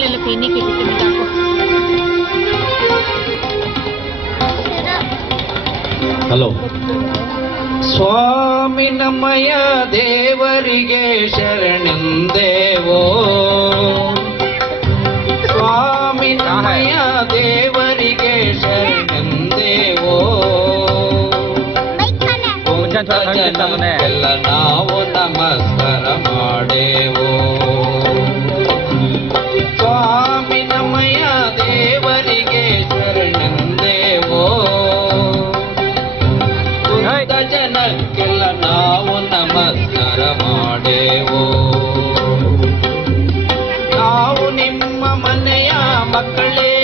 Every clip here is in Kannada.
ಬಾಗ್ಲೆಲ್ಲ ಪೆನ್ನಿಗೆ ಬಿಟ್ಟು ಹಲೋ. ಸ್ವಾಮಿ ನಮ್ಮಯ್ಯ ದೇವರಿಗೆ ಶರಣೆಂದೇವೋ, ಸ್ವಾಮಿ ನಮ್ಮಯ್ಯ ದೇವರಿಗೆ ಶರಣೆಂದೇವೋ, ಜನಕ್ಕೆಲ್ಲ ನಾವು ನಮಸ್ಕಾರ ಮಾಡೇವೋ. ಸ್ವಾಮಿ ನಮ್ಮಯ್ಯ ದೇವರಿಗೆ ಶರಣೆಂದೇವೋ, ಜನಕ್ಕೆಲ್ಲ ನಾವು ನಮಸ್ಕಾರ ಮಾಡೇವೋ. ನಾವು ನಿಮ್ಮ ಮನೆಯ ಮಕ್ಕಳೇ,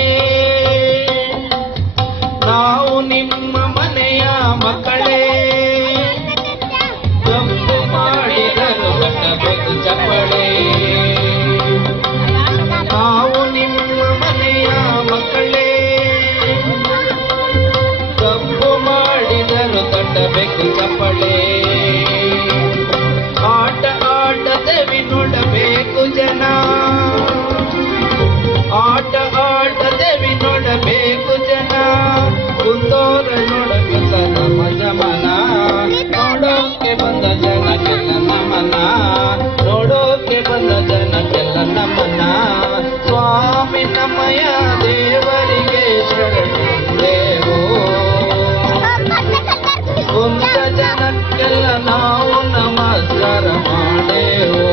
ನಾವು ನಿಮ್ಮ ಮನೆಯ ಮಕ್ಕಳೇ, ತಪ್ಪು ಮಾಡಿದರು ಕಟ್ಟಬೇಕು ಚಪ್ಪಳೆ. ನಾವು ನಿಮ್ಮ ಮನೆಯ ಮಕ್ಕಳೇ, ತಪ್ಪು ಮಾಡಿದರು ಕಟ್ಟಬೇಕು ಚಪ್ಪಳೆ. ಆಟ ಆಟದವಿ ನೋಡಬೇಕು ಜನ, ಆಟ ಆಟದವಿ ನೋಡಬೇಕು ಜನ, ಕುಂದೋರ ನೋಡಬೇಕ ನಮ್ಮ ಜಮನ. ನೋಡೋಕೆ ಬಂದ ಜನಕ್ಕೆಲ್ಲ ನಮನ, ನೋಡೋಕೆ ಬಂದ ಜನಕ್ಕೆಲ್ಲ ನಮನ. ಸ್ವಾಮಿ ನಮ್ಮಯ್ಯ ದೇವರಿಗೆ ಶರಣೆಂದೇವೋ, ಕುಂತ ಜನಕ್ಕೆಲ್ಲ ನಾವು ನಮಸ್ಕಾರ ಮಾಡೇವೋ.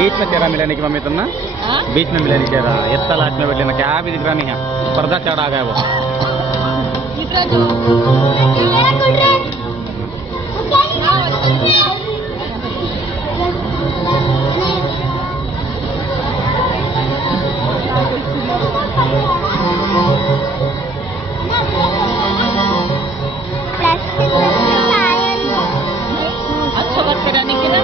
बीच में तेरा मिलाने की मम्मी तुमने बीच में मिलाने तेरा इतना लास्ट में बैठ लेना क्या भी दिख रहा नहीं है, पर्दा चढ़ा गया वो. अच्छा बात कराने के ना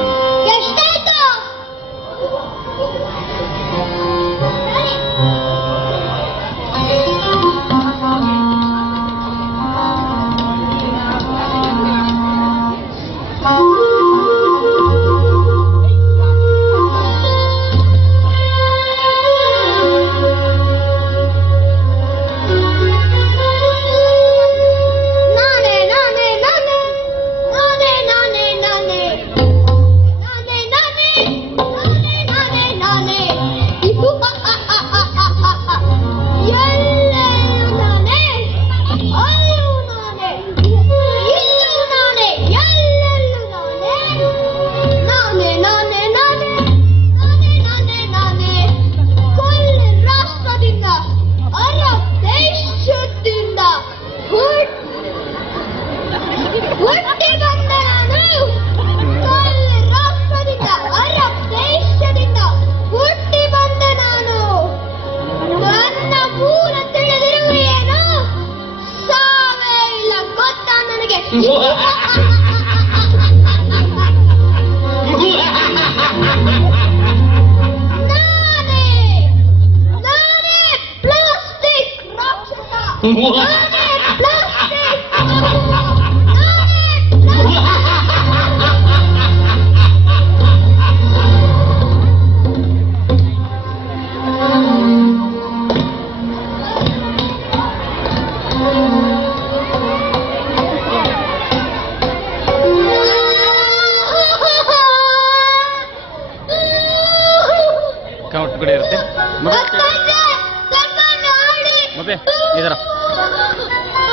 पे इधर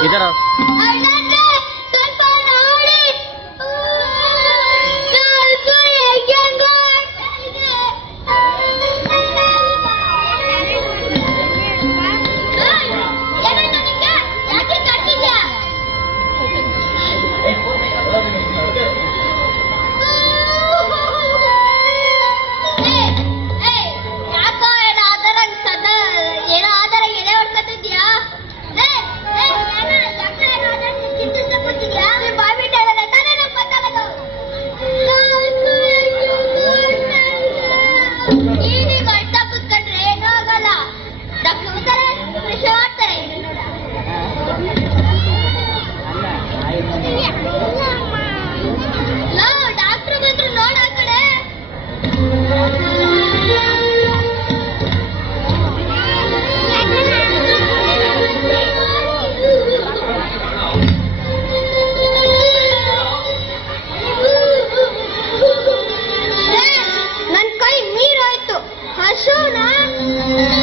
इधर आओ।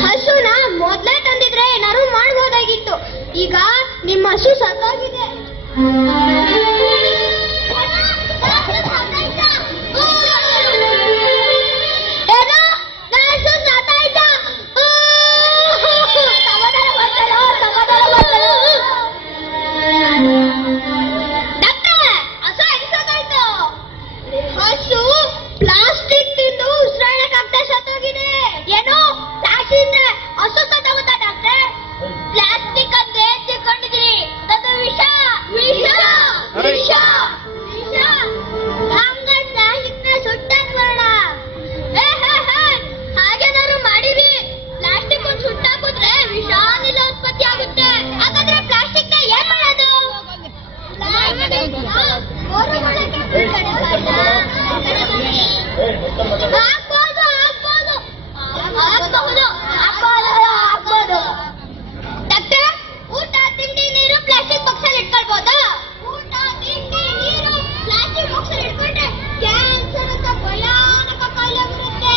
ಹಸುನ ಮೊದ್ಲೇ ತಂದಿದ್ರೆ ಏನಾರು ಮಾಡ್ಬೋದಾಗಿತ್ತು. ಈಗ ನಿಮ್ಮ ಹಸು ಸತ್ತಾಗಿದೆ. ಹಸು ಪ್ಲಾಸ್ಟಿಕ್ ತಿಂದು ಉಸಿರಾಡಕ್ಕಾಗ್ತಾ ಸತ್ತೋಗಿದೆ. ಏನೋ ಪ್ಲಾಸ್ಟಿಕ್ ಹಸು ಸತ್ತೋಗುತ್ತಾ ಡಾಕ್ಟ್ರೆ? ಪ್ಲಾಸ್ಟಿಕ್ ಅಂದ್ರೆ ತಿಳ್ಕೊಂಡಿದ್ರಿ, ಅದು ವಿಷ ವಿಷ ವಿಷ ವಿಷ. ಹಂಗಾರೆ ಪ್ಲಾಸ್ಟಿಕ್ ನ ಸುಟ್ಟಾಕ್ಬೇಡ. ಹಾಗೇನಾದ್ರು ಮಾಡಿರಿ. ಪ್ಲಾಸ್ಟಿಕ್ ಒಂದು ಸುಟ್ಟಾಕಿದ್ರೆ ವಿಷಾನಿಲ ಉತ್ಪತ್ತಿ ಆಗುತ್ತೆ. ಹಾಗಾದ್ರೆ ಪ್ಲಾಸ್ಟಿಕ್ ನ ಏನ್ ಮಾಡೋದು? ಡಾಕ್ಟರ್, ಊಟ ತಿಂಡಿ ನೀರು ಪ್ಲಾಸ್ಟಿಕ್ ಬಾಕ್ಸ್ ಅಲ್ಲಿ ಇಟ್ಕೊಳ್ಬೋದಾ? ಊಟ ತಿಂಡಿ ನೀರು ಪ್ಲಾಸ್ಟಿಕ್ ಬಾಕ್ಸ್ ಅಲ್ಲಿ ಇಟ್ಕೊಂಡ್ರೆ ಕ್ಯಾನ್ಸರ್ ಅಂತ ಭಯಾನಕ ಕಾಯಿಲೆ ಬರುತ್ತೆ.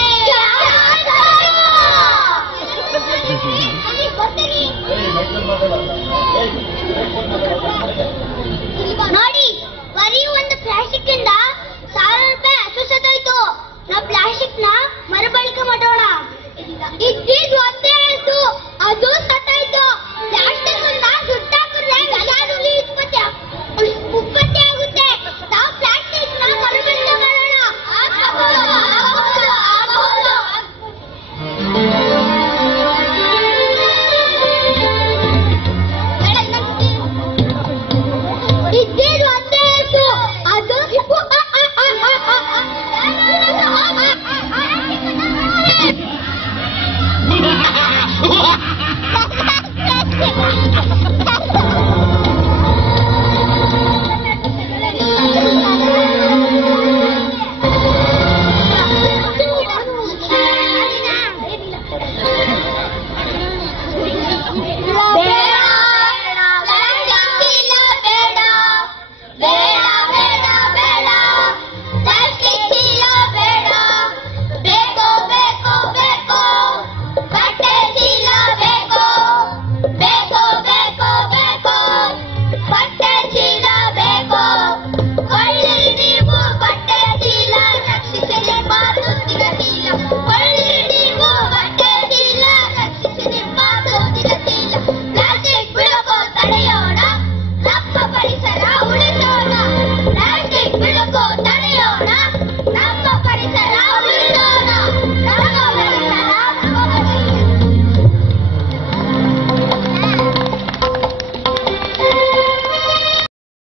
ನೋಡಿ, ಬರೀ ಒಂದು ಪ್ಲಾಸ್ಟಿಕ್ ಇಂದ 1000 ರೂಪಾಯಿ ಹಸು ಸತ್ತೋಯ್ತು. ನಾವು ಪ್ಲಾಸ್ಟಿಕ್ ನ ಮರುಬಳಕೆ ಮಾಡೋಣ. ಇದ್ದಿದ್ದು ಒಂದೇ ಹಸು, ಅದು ಸತ್ತೋಯ್ತು. ಪ್ಲಾಸ್ಟಿಕ್ ಇಂದ ಸುಟ್ಟಾಕಿದ್ರೆ ವಿಷಾಣು ಉತ್ಪತ್ತಿ ಆಗುತ್ತೆ. ನಾವು ಪ್ಲಾಸ್ಟಿಕ್ ನ ಮರುಬಳಕೆ ಮಾಡೋಣ. ಇದ್ದಿದ್ದು ಒಂದೇ ಹಸು, ಅದು